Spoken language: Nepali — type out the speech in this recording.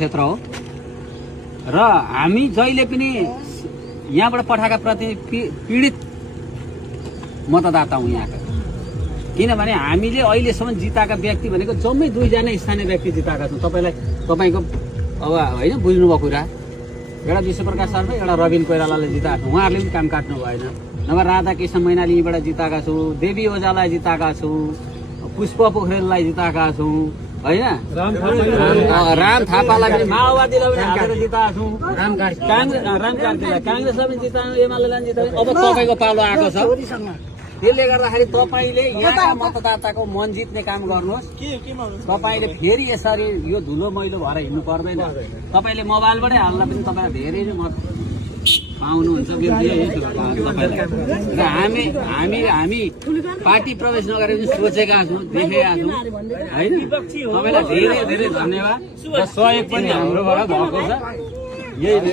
क्षेत्र हो र हामी जहिले पनि यहाँबाट पठाएका पीडित मतदाता हौँ यहाँका। किनभने हामीले अहिलेसम्म जिताएका व्यक्ति भनेको जम्मै 2 जना स्थानीय व्यक्ति जिताएका छौँ। तपाईँको अब होइन बुझ्नुभयो कुरा, एउटा विश्वप्रकाश शर्मा, एउटा रबिन कोइरालाले जिताएको छौँ। उहाँहरूले पनि काम काट्नु भएन। नभए राधाकृष्ण मैनालीबाट जिताएका छौँ, देवी ओझालाई जिताएका छौँ, पुष्प पोखरेललाई जिताएका छौँ होइन, राम थापालाई पनि, माओवादीलाई पनि हालेर जिताएका छौँ, राम कार्कीलाई, काङ्ग्रेसलाई पनि जितायौँ, एमालेलाई पनि जितायौँ। अब तपाईँको पालो आएको छ। त्यसले गर्दाखेरि तपाईँले यहाँका मतदाताको मन जित्ने काम गर्नुहोस्। तपाईँले फेरि यसरी यो धुलो मैलो भएर हिँड्नु पर्दैन। तपाईँले मोबाइलबाटै हाल्दा पनि तपाईँ धेरै नै मत पाउनुहुन्छ। र हामी पार्टी प्रवेश नगरेर सोचेका छौँ, देखेका छौँ होइन। तपाईँलाई धेरै धेरै धन्यवाद र सहयोग पनि हाम्रोबाट भएको छ। यही